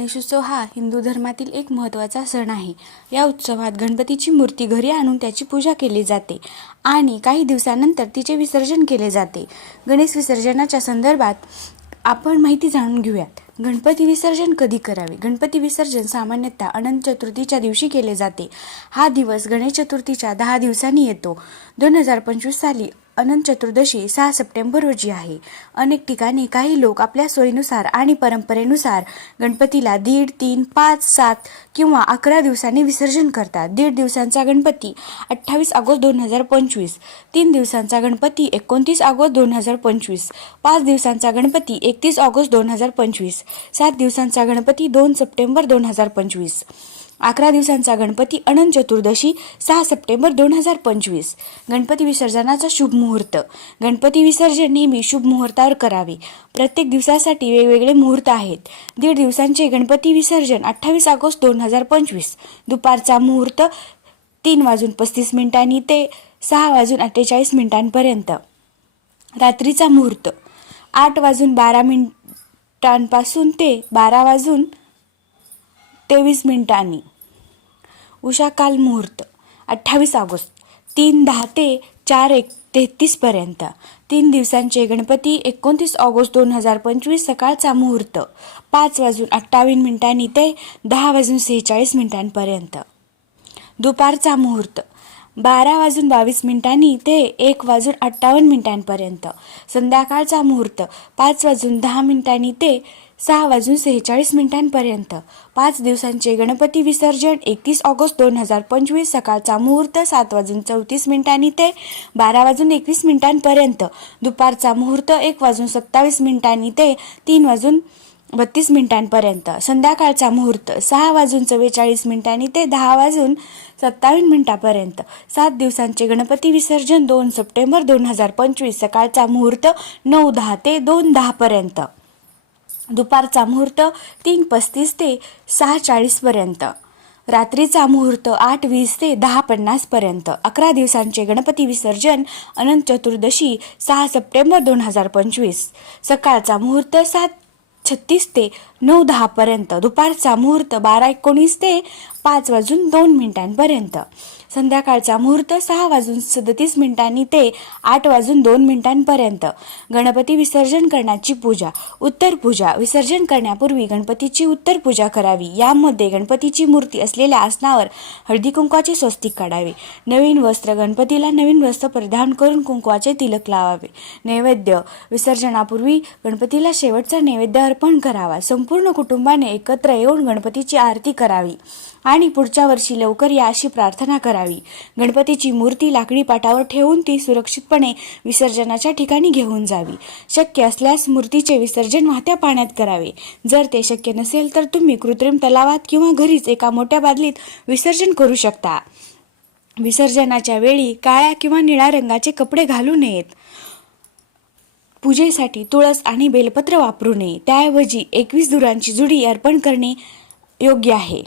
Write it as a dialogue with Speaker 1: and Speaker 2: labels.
Speaker 1: गणेशोत्सव हा हिंदू धर्मातील एक महत्त्वाचा सण आहे. या उत्सवात गणपतीची मूर्ती घरी आणून त्याची पूजा केली जाते आणि काही दिवसानंतर तिचे विसर्जन केले जाते. गणेश विसर्जनाच्या संदर्भात आपण माहिती जाणून घेऊयात. गणपती विसर्जन कधी करावे? गणपती विसर्जन सामान्यतः अनंत चतुर्थीच्या दिवशी केले जाते. हा दिवस गणेश चतुर्थीच्या दहा दिवसांनी येतो. दोन हजार पंचवीस साली अनंत चतुर्दशी सहा सप्टेंबर रोजी आहे. अनेक ठिकाणी काही लोक आपल्या सोयीनुसार आणि परंपरेनुसार गणपतीला दीड तीन पाच सात किंवा अकरा दिवसांनी विसर्जन करतात. दीड दिवसांचा गणपती अठ्ठावीस ऑगस्ट दोन हजार पंचवीस तीन दिवसांचा गणपती एकोणतीस ऑगस्ट दोन हजार पंचवीस पाच दिवसांचा गणपती एकतीस ऑगस्ट दोन हजार पंचवीस सात दिवसांचा गणपती दोन सप्टेंबर दोन हजार पंचवीस. अकरा दिवसांचा गणपती अनंत चतुर्दशी सहा सप्टेंबर दोन हजार पंचवीस. गणपती विसर्जनाचा शुभ मुहूर्त. गणपती विसर्जन नेहमी शुभ मुहूर्तावर करावे. प्रत्येक दिवसासाठी वेगवेगळे मुहूर्त आहेत. दीड दिवसांचे गणपती विसर्जन अठ्ठावीस ऑगस्ट दोन हजार पंचवीस. दुपारचा मुहूर्त तीन वाजून पस्तीस मिनिटांनी ते सहा वाजून अठ्ठेचाळीस मिनिटांपर्यंत. रात्रीचा मुहूर्त. आठ वाजून बारा मिनिटांपासून ते बारा वाजून तेवीस मिनिटांनी. उषाकाल मुहूर्त अठ्ठावीस ऑगस्ट तीन दहा ते चार एक तेहतीसपर्यंत तीन दिवसांचे गणपती एकोणतीस ऑगस्ट दोन हजार पंचवीस सकाळचा मुहूर्त पाच वाजून अठ्ठावीस मिनिटांनी ते दहा वाजून सेहेचाळीस मिनिटांपर्यंत. दुपारचा मुहूर्त बारा वाजून बावीस मिनिटांनी ते एक वाजून अठ्ठावन्न मिनिटांपर्यंत. संध्याकाळचा मुहूर्त पाच वाजून दहा मिनिटांनी ते सहा वाजून सेहेचाळीस मिनिटांपर्यंत. पाच दिवसांचे गणपती विसर्जन एकतीस ऑगस्ट दोन हजार पंचवीस सकाळचा मुहूर्त सात वाजून चौतीस मिनिटांनी ते बारा वाजून एकवीस मिनिटांपर्यंत. दुपारचा मुहूर्त एक वाजून सत्तावीस मिनिटांनी ते तीन वाजून बत्तीस मिनिटांपर्यंत. संध्याकाळचा मुहूर्त सहा वाजून चव्वेचाळीस मिनिटांनी ते दहा वाजून सत्तावीस मिनिटापर्यंत. सात दिवसांचे गणपती विसर्जन दोन सप्टेंबर दोन हजार पंचवीस सकाळचा मुहूर्त नऊ दहा ते दोन दहापर्यंत. दुपारचा मुहूर्त तीन पस्तीस ते सहा चाळीसपर्यंत रात्रीचा मुहूर्त आठ वीस ते दहा पन्नासपर्यंत अकरा दिवसांचे गणपती विसर्जन अनंत चतुर्दशी सहा सप्टेंबर दोन हजार पंचवीस. सकाळचा मुहूर्त सात छत्तीस ते नऊ दहापर्यंत. दुपारचा मुहूर्त बारा एकोणीस ते पाच वाजून दोन मिनिटांपर्यंत. संध्याकाळचा मुहूर्त सहा वाजून सदतीस मिनिटांनी ते आठ वाजून दोन मिनिटांपर्यंत. गणपती विसर्जन करण्याची पूजा उत्तर पूजा. विसर्जन करण्यापूर्वी गणपतीची उत्तर पूजा करावी. यामध्ये गणपतीची मूर्ती असलेल्या आसनावर हळदी कुंकवाचे स्वस्तिक काढावे. नवीन वस्त्र गणपतीला नवीन वस्त्र परिधान करून कुंकवाचे तिलक लावावे. नैवेद्य. विसर्जनापूर्वी गणपतीला शेवटचा नैवेद्य अर्पण करावा. संपूर्ण कुटुंबाने एकत्र येऊन गणपतीची आरती करावी आणि पुढच्या वर्षी लवकर या अशी प्रार्थना करावी. गणपतीची मूर्ती लाकडी पाटावर ठेवून ती सुरक्षितपणे विसर्जनाच्या ठिकाणी घेऊन जावी. शक्य असल्यास मूर्तीचे विसर्जन वाहत्या पाण्यात करावे. जर ते शक्य नसेल तर तुम्ही कृत्रिम तलावात किंवा घरीच एका मोठ्या बादलीत विसर्जन करू शकता. विसर्जनाच्या वेळी काळ्या किंवा निळ्या रंगाचे कपडे घालू नयेत. पूजेसाठी तुळस आणि बेलपत्र वापरू नये. त्याऐवजी एकवीस दुरांची जुडी अर्पण करणे योग्य आहे.